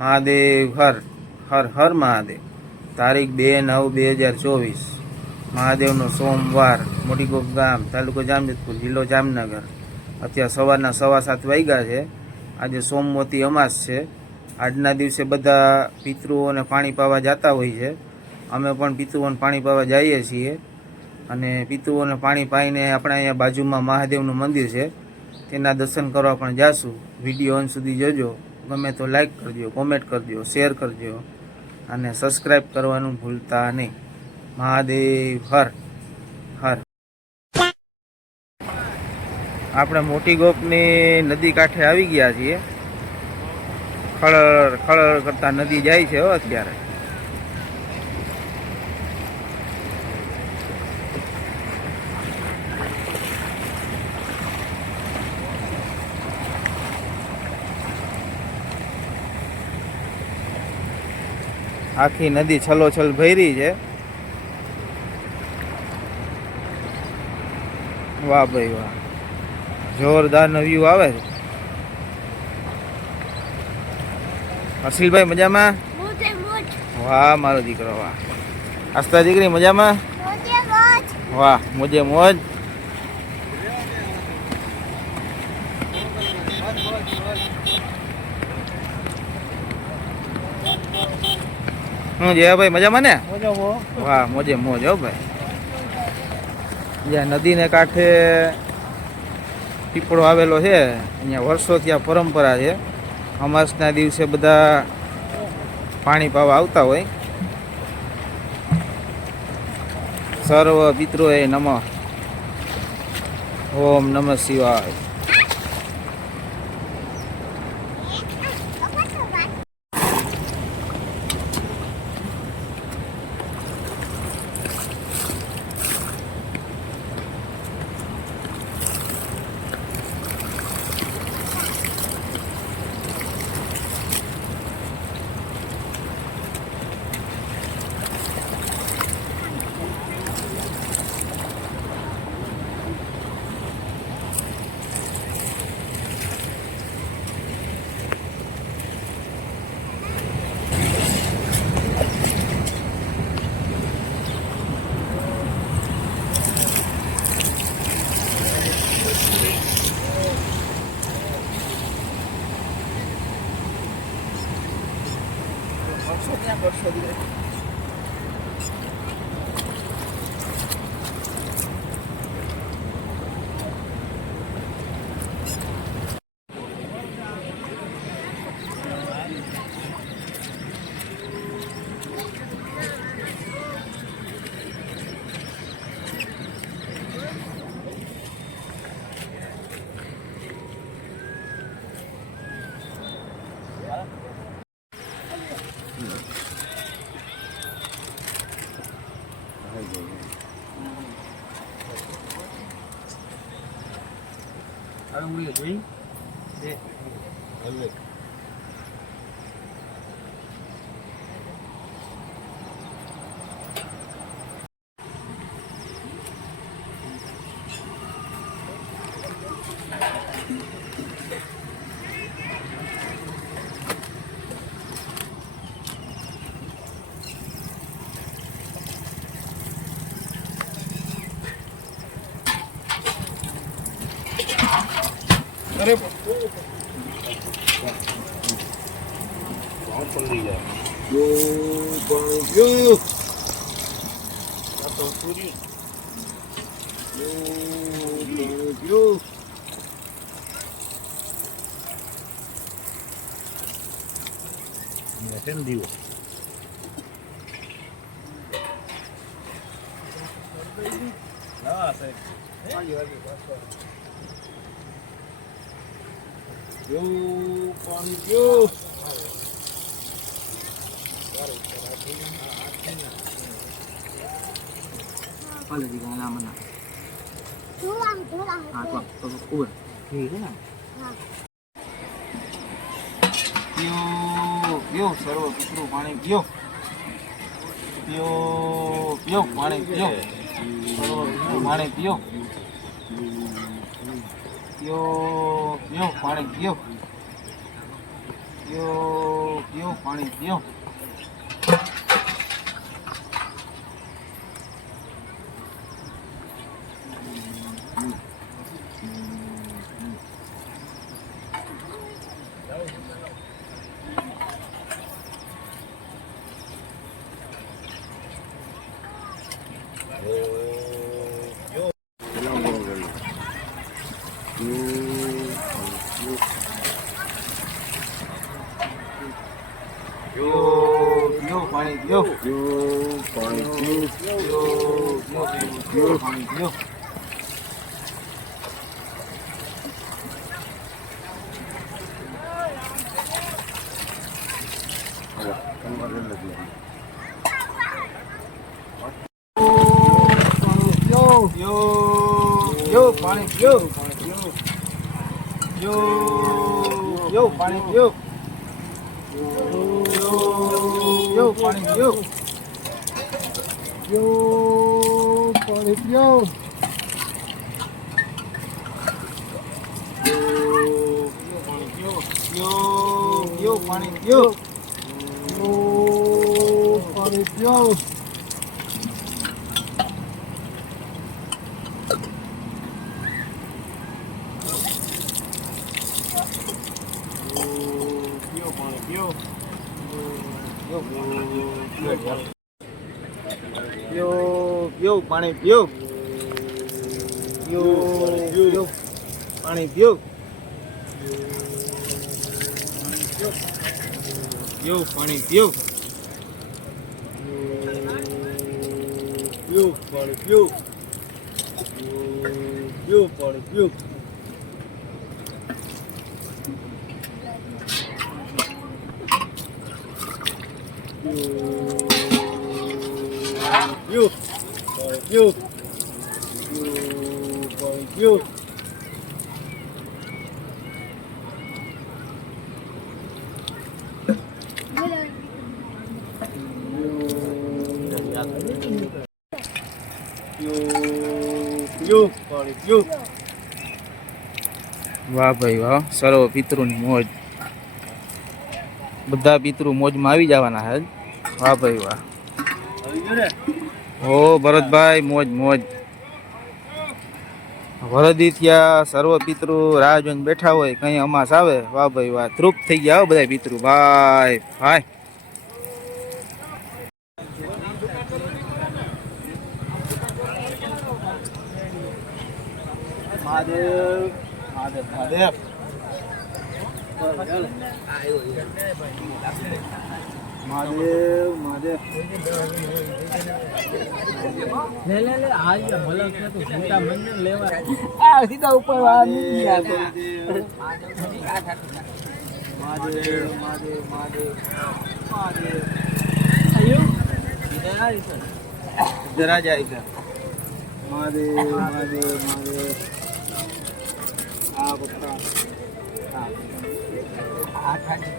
મહાદેવ હર હર હર મહાદેવ. તારીખ 2/9/2024. મહાદેવનો સોમવાર. મોટીગોપ ગામ, તાલુકો જામજોધપુર, જિલ્લો જામનગર. અત્યારે સવારના 7:15 વાગ્યા છે. આજે સોમવતી અમાસ છે. આજના દિવસે બધા પિતૃઓને પાણી પાવા જતા હોય છે. અમે પણ પિતૃઓને પાણી પાવા જઈએ છીએ અને પિતૃઓને પાણી પાઈને આપણે અહીંયા બાજુમાં મહાદેવનું મંદિર છે તેના દર્શન કરવા પણ જાશું. વિડીયો અંત સુધી જોજો. ગમે તો લાઈક કરજો, કોમેન્ટ કરજો, શેર કરજો અને સબસ્ક્રાઈબ કરવાનું ભૂલતા નહીં. મહાદેવ હર હર. આપણે મોટી ગોપની નદી કાંઠે આવી ગયા છીએ. ખળર ખળર કરતા નદી જાય છે અત્યારે. આખી નદી છલોછલ ભરી છે. વાહ ભાઈ વાહ, જોરદાર વ્યૂ આવે છે. હર્ષિલભાઈ મજામાં? વાહ મારો દીકરો વાહ. આસ્તા દીકરી મજામાં? વાહ મોજે મોજ. હું જયાભાઈ મજામાં ને? વાહ મોજે મોજ હો ભાઈ. જ્યાં નદીને કાંઠે પીપળો આવેલો છે, અહીંયા વર્ષોથી આ પરંપરા છે. અમાસના દિવસે બધા પાણી પાવા આવતા હોય. સર્વ પિતૃએ નમઃ. ઓમ નમઃ શિવાય. अरे પીઓ સર્વ પિતૃ પાણી પીઓ. પીઓ પીઓ પાણી પીઓ. સર્વ પિતૃ પાણી પીઓ. પીઓ પીઓ પાણી પીઓ. પીઓ પીઓ. પાણી પીઓ. પાણી પીઓ. પાણી પીઓ. Yo, panik yo. Yo, panik yo. Yo, panik yo. Yo, panik yo. Yo, panik yo. Yo, panik yo. Yo, પાણી પીઓ. Yo, પાણી પીઓ. Yo, પાણી પીઓ. Yo, પાણી પીઓ. Yo, પાણી પીઓ. Yo. વાહ ભાઈ વાહ, સર્વ પિતૃની મોજ. બધા પિતૃ મોજમાં આવી જવાના હે. વાહ ભાઈ વાહ. ઓ ભરતભાઈ, મોજ મોજ. વરદિત્યા સર્વ પિતૃ રાહ જોઈને બેઠા હોય, કઈ અમાસ આવે. વાહ ભાઈ વાહ, તૃપ્ત થઈ ગયા હો બધા પિતૃ. ભાઈ ભાઈ મહાદેવ મહાદેવ મહાદેવ. મહાદેવ મહાદેવ. લે લે લે આજ મલક છે તો સીતા મંદિર લેવા આ સીધા ઉપર આ નીકળી આવે. મહાદેવ મહાદેવ મહાદેવ મહાદેવ. આયો ઇધર આઈ સર જરા જાય છે. મહાદેવ મહાદેવ મહાદેવ. આ બતા આ ખાડી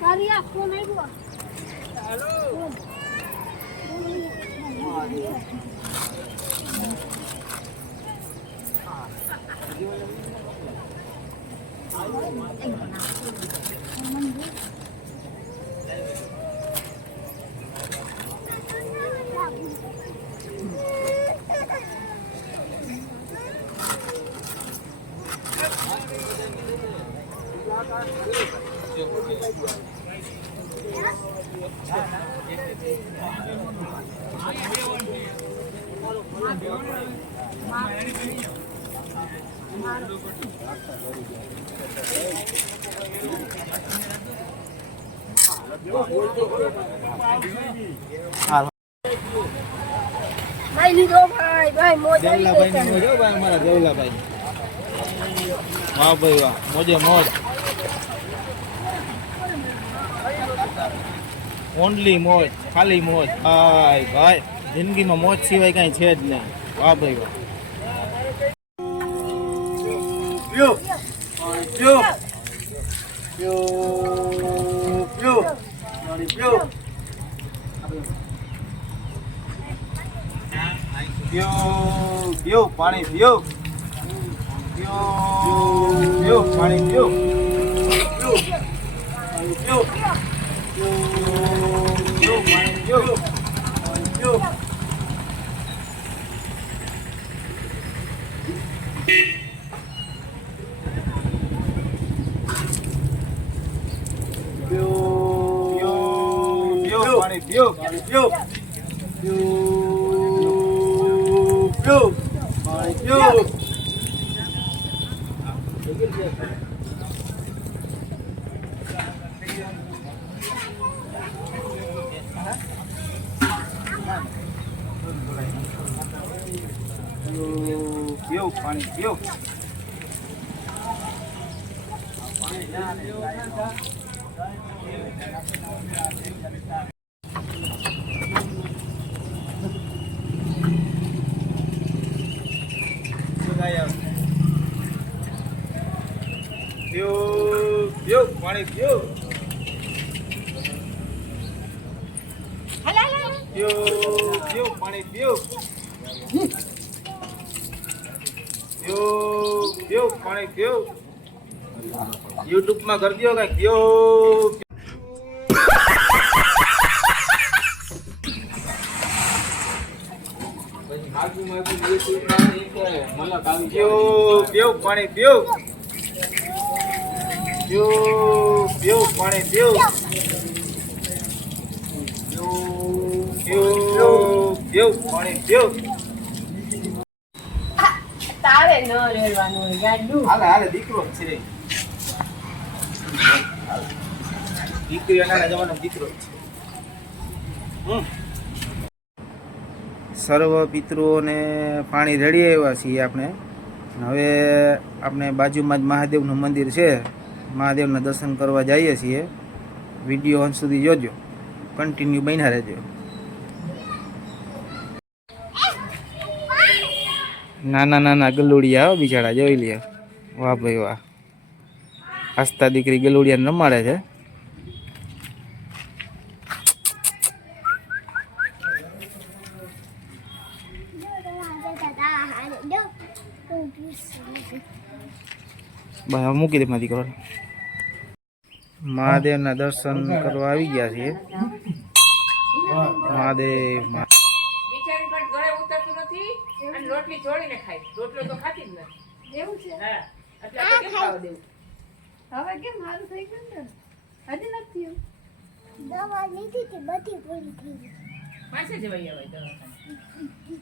કારિયા ફોન આવ્યો. હેલો ભાઈ લીધો ભાઈ ભાઈ મોજ દેવલાભાઈ ની મોજ હો ભાઈ, અમારા દેવલાભાઈ. વાહ ભાઈ વાહ, મોજે મોજ. ઓનલી મોજ, ખાલી મોજ. ભાઈ ભાઈ, જિંદગીમાં મોજ સિવાય કઈ છે જ નહીં. વાહ ભાઈ વાહ. પીઓ પીઓ પીઓ પીઓ પાણી પીઓ. પીઓ પીઓ પાણી પીઓ. પીઓ પીઓ પાણી પીઓ. પીઓ પાણી પીઓ પાણી પીઓ પાણી પીઓ પાણી પીઓ યુટ્યુબ માં કરી દો કઈ પીઓ પાણી પીઓ પાણી પીઓ પાણી પીઓ તારે ન રહેવાનું હોય ગાડું હાલે હાલે દીકરો જ છે દીકરી નાના જમાનો દીકરો જ છે સર્વ પિતૃઓને પાણી રેડી આવ્યા છીએ આપણે હવે આપણે બાજુમાં જ મહાદેવનું મંદિર છે મહાદેવના દર્શન કરવા જઈએ છીએ વિડીયો અંત સુધી જોજો કન્ટિન્યુ બન્યા રહેજો નાના નાના ગલુડિયા બિચારા જોઈ લે વાહ ભાઈ વાહ આસ્તા દીકરી ગલુડિયાને રમાડે છે બસ મૂકી દે મારી કરો મહાદેવના દર્શન કરવા આવી ગયા છીએ મહાદેવ બિચારી પણ ઘરે ઉતરતું નથી અને રોટલી જોડીને ખાય રોટલો તો ખાતી જ નથી એવું છે હા એટલે આપણે કેમ ખાવા દેવું હવે કેમ મારું થઈ ગયું ને હજી નથી થયું દવા લીધી કે બધી પૂરી થઈ ગઈ પાસે જવાય આવે દવાખાને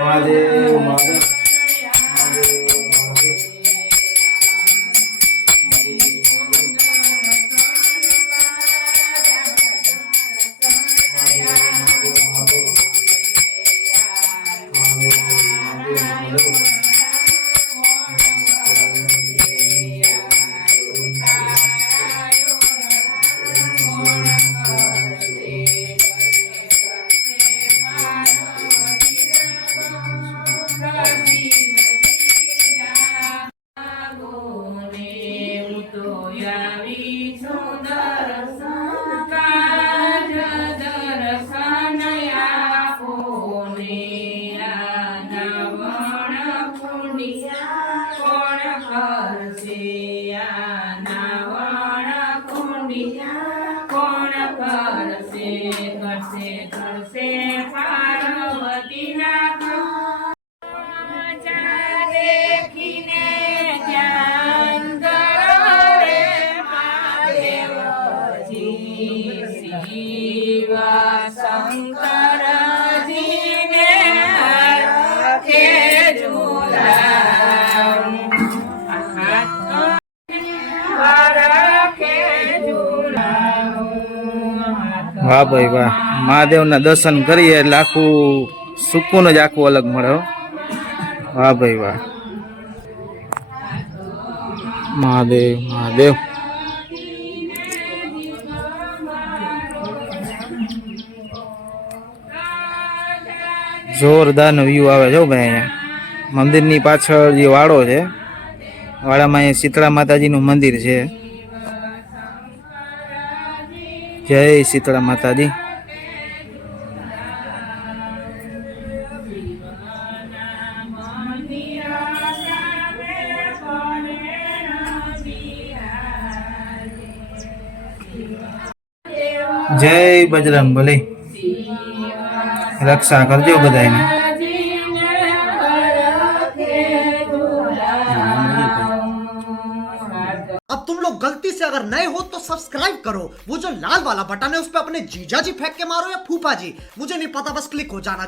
મહાદેવ મહાદેવ વાહ ભાઈ વાહ મહાદેવના દર્શન કરીએ એટલે આખું સુકૂન જ આખું અલગ મળે હો. વાહ ભાઈ વાહ મહાદેવ મહાદેવ જોરદાર નો વ્યૂ આવે છે ભાઈ અહીંયા મંદિરની પાછળ જે વાડો છે વાડામાં એ શીતળા માતાજીનું મંદિર છે. જય શીતળા માતાજી. જય બજરંગ બલી. રક્ષા કરજો બધાની. अब तुम लोग गलती से अगर नए हो तो सब्सक्राइब करो, वो जो लाल वाला बटन है उस पर अपने जीजा जी फेंक के मारो या फूफा जी, मुझे नहीं पता, बस क्लिक हो जाना।